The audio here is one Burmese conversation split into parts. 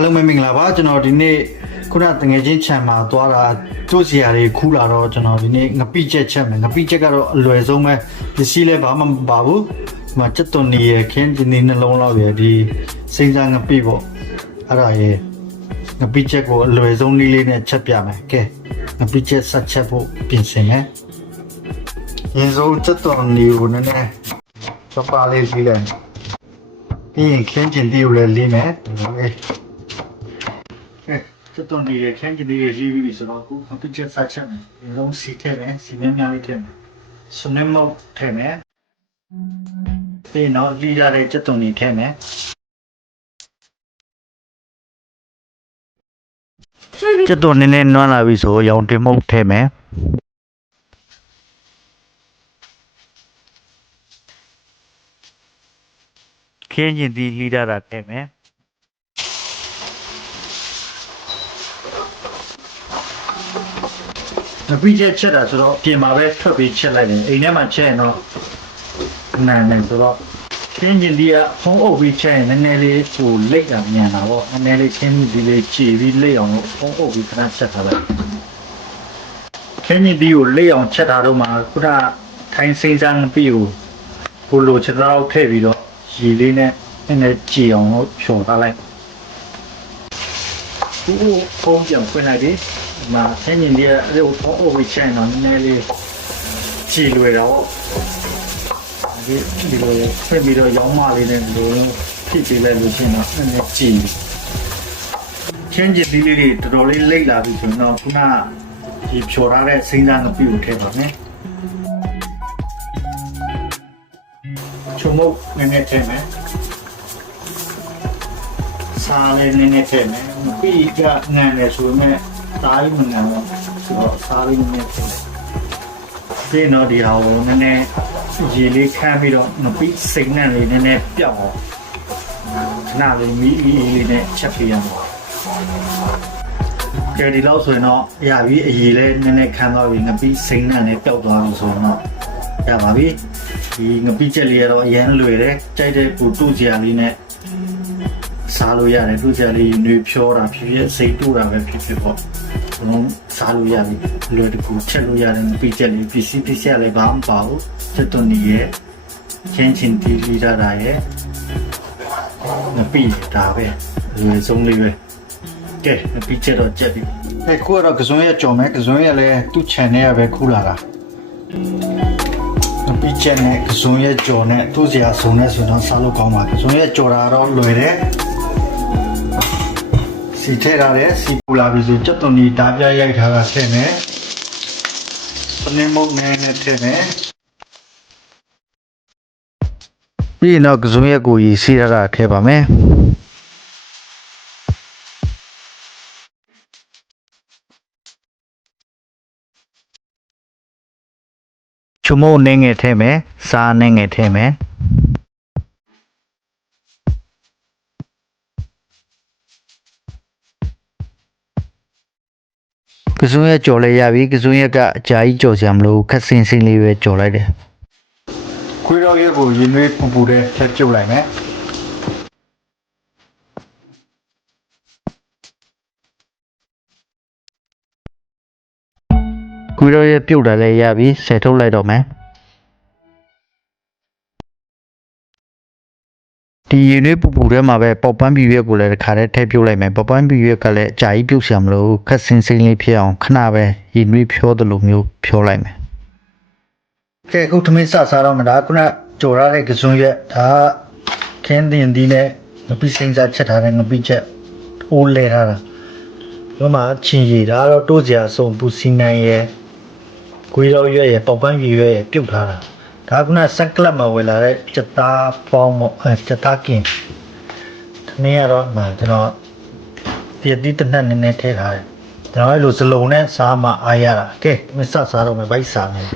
အားလုံးပဲမင်္ဂလာပါကျွန်တော်ဒီနေ့ခုနတငယ်ချင်းခြံမှာသွားတာတို့စီယာတွေခူးလာတော့ကျွန်တော်ဒီနေ့ငပိချက်ချက်မယ်ငပိချက်ကတော့အလွယ်ဆုံးပဲပစ္စည်းလည်းဘာမှမပါဘူးဒီမှာချက်သွန်နေရခင်းဒီနေ့နှလုံးလောက်ရဒီစိမ့်စားငပိပေါ့အဲ့ဒါရငပိချက်ကိုအလွယ်ဆုံးနည်းလေးနဲ့ချက်ပြမယ်ကဲငပိချက်ဆက်ချက်ဖို့ပြင်ဆင်မယ်ရင်ဆုံးချက်သွန်နေကိုနည်းနည်းစပါလေးစီးလိုက် ပြီးရင်ခင်းကျင်တီးကိုလည်းလေးမယ်โอเค အဲစက်တော်နေရခင်းကျင်တီးရရေးပြီးဆိုတော့ခုကွန်ပျူတာဆက်ချက်မယ်ဒီလုံးစီထည့်မယ်စီမင်းများလေးထည့်မယ်စနစ်မုတ်ထည့်မယ်ပြီးတော့လီလာတဲ့စက်တော်နေထည့်မယ်စက်တော်နေနဲ့နွမ်းလာပြီဆိုရောင်တင်မုတ်ထည့်မယ်ခင်းကျင်တီးလီလာတာထည့်မယ် တပိချက်ချက်တာဆိုတော့ပြင်မှာပဲထွက်ပြီးချက်လိုက်တယ်အိမ်ထဲမှာချက်ရင်တော့နာနေဆိုတော့ခင်းကျင်တီးကဖုံးအုပ်ပြီးချက်ရင်နည်းနည်းလေးဟိုလိတ်တာမြန်တာပေါ့နည်းနည်းလေးခင်းဒီလေးကြည်ပြီးလိတ်အောင်လို့ဖုံးအုပ်ပြီးခဏချက်ထားလိုက်ခင်းကျင်တီးကိုလိတ်အောင်ချက်တာတော့မှခုနထိုင်းစိမ့်စမ်းပြီးကိုဘလိုချက်တော့ထည့်ပြီးတော့ရေလေးနဲ့နည်းနည်းကြည်အောင်လို့ဖြော်ထားလိုက်ဒီဖုံးပြန်ဖွင့်လိုက်ပြီဒီ မှာခင်းကျင်တီးကအဲ့လိုဖုံးအုပ်ပြီးချက်ရင်တော့နည်းနည်းလေးကြည်လွယ်တော့ဒီဒီလိုဆက်ပြီးတော့ရောင်းမလေးနဲ့လိုဖြစ်ပြီးလဲလို့ချင်းတော့အဲ့ဒါကြည့်ချင်းချင်းဒီလေးတွေတော်တော်လေးလိမ့်လာပြီဆိုတော့ခုနဒီဖြော်ထားတဲ့စိမ့်သားငပိကိုထည့်ပါမယ်ချုံမုတ်နည်းနည်းထည့်မယ်စားလေးနည်းနည်းထည့်မယ်ငပိကနန်းတယ်ဆိုပေမဲ့ တားရီမနန်းတော့ဆိုတော့စားလေးနည်းနည်းထည့်မယ်ပြီးတော့ဒီဟာကိုနည်းနည်းရေလေးခမ်းပြီးတော့ငပိစိတ်နဲ့လေးနည်းနည်းပြောက်အောင်ခဏလေးမီးအေးအေးလေးနဲ့ချက်ပြရမှာကဲဒီလောက်ဆိုရင်တော့ရပြီအရေလေးနည်းနည်းခမ်းသွားပြီငပိစိတ်နဲ့လည်းပျောက်သွားပြီဆိုတော့ရပါပြီဒီငပိချက်လေးကတော့အရန်လွယ်တယ်ကြိုက်တဲ့ပူတူစရာလေးနဲ့စားလို့ရတယ်တူစရာလေးနှွေဖြောတာဖြစ်ဖြစ်စိတ်တူတာပဲဖြစ်ဖြစ်ပေါ့ ဘုံစားလို့ရတယ်လွယ်တကူချက်လို့ရတယ်ငပိချက်လေးပစ္စည်းပစ္စည်းလည်းဘာမှမပါဘူးစစ်တုန်ဒီရဲ့ချင်းချင်းတီလီလာတာရဲ့ငပိဒါပဲလူဆုံးလေးပဲကဲငပိချက်တော့ကြက်ပြီအဲခုကတော့ကစုံရဲ့ကြော်မယ်ကစုံရဲ့လည်းသူ့ channel ရပဲခူးလာတာငပိချက်နဲ့ကစုံရဲ့ကြော်နဲ့သူ့စရာစုံနဲ့ဆိုတော့စားလို့ကောင်းပါကစုံရဲ့ကြော်တာတော့လွယ်တယ် စီထဲထားတယ်စီပူလာပြီဆိုကြက်တုန်ဒီတားပြရိုက်ထားတာထည့်မယ်ပနင်းမုတ်နဲ့နဲ့ထည့်မယ်ပြီးရင်တော့ကစုံရက်ကိုရည်စီးရတာထည့်ပါမယ်ချုံမို့နေငယ်ထည့်မယ်စားနေငယ်ထည့်မယ် ကစုံရက်ကြော်လဲရပြီကစုံရက်ကအကြာကြီးကြော်စရာမလိုခက်စင်းစင်းလေးပဲကြော်လိုက်တယ်ခွေးတော့ရက်ကိုရင်သွေးပူပူတဲ့ဖြတ်ပြုတ်လိုက်မယ်ခွေးတော့ရက်ပြုတ်လာလဲရပြီဆယ်ထုတ်လိုက်တော့မယ် ဒီရင်သွေးပူပူထဲမှာပဲပေါက်ပန်းပြည့်ရက်ကိုလည်းတစ်ခါတည်းထည့်ပြုတ်လိုက်မယ်ပေါက်ပန်းပြည့်ရက်ကလည်းအကြာကြီးပြုတ်ဆရာမလို့ခက်စင်းစင်းလေးဖြစ်အောင်ခဏပဲရင်သွေးဖြောသလိုမျိုးဖြောလိုက်မယ်ကဲအခုသမင်းစစားတော့မလားခုနကြော်ရတဲ့ကစွန်းရက်ဒါကခင်းတင်ဒီနဲ့ငပိစိမ့်စားချက်ထားတဲ့ငပိချက်အိုးလဲထားတာဒီမှာချင်းရည်ဒါကတော့တိုးစရာစုံပူစီနိုင်ရဲ့ခွေးတော့ရွက်ရဲ့ပေါက်ပန်းရွက်ရဲ့ပြုတ်ထားတာ ဒါကခုနဆက်ကလပ်မှာဝယ်လာတဲ့စက်သားပေါင်းပေါ့အဲစက်သားကင်သမင်းကတော့မှကျွန်တော်တရတိတနက်နည်းနည်းထည့်ထားတယ်ကျွန်တော်အဲ့လိုစလုံးနဲ့စားမှအားရတာကဲမစစားတော့မယ်ဘိုက်စားမယ်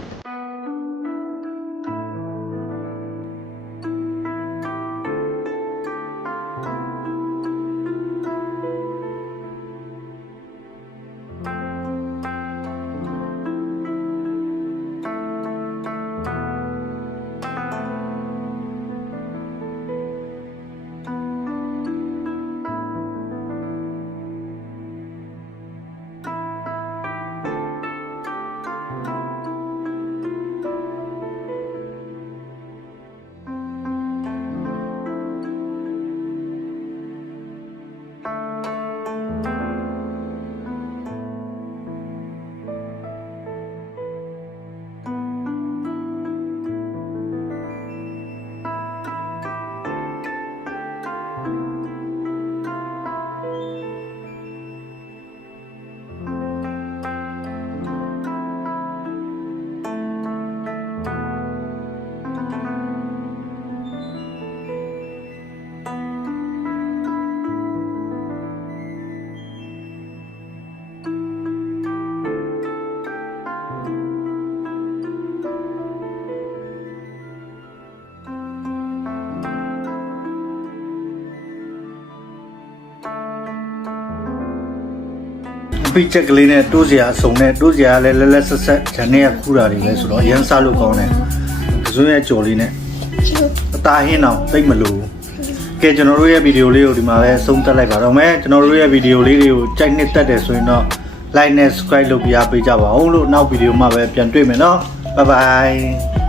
ပိချက်ကလေးနဲ့တိုးစရာအစုံနဲ့တိုးစရာလည်းလက်လက်ဆက်ဆက်ဂျန်နဲ့ကခူးတာတွေပဲဆိုတော့အရန်စားလို့ကောင်းတယ်ကစွန်းရဲ့ကြော်လေးနဲ့အသားဟင်းအောင်သိပ်မလို့ကဲကျွန်တော်တို့ရဲ့ဗီဒီယိုလေးကိုဒီမှာပဲဆုံးသက်လိုက်ပါတော့မယ်ကျွန်တော်တို့ရဲ့ဗီဒီယိုလေးတွေကိုကြိုက်နှစ်သက်တယ်ဆိုရင်တော့ like နဲ့ subscribe လုပ်ပြပေးကြပါဦးလို့နောက်ဗီဒီယိုမှာပဲပြန်တွေ့မယ်နော် bye bye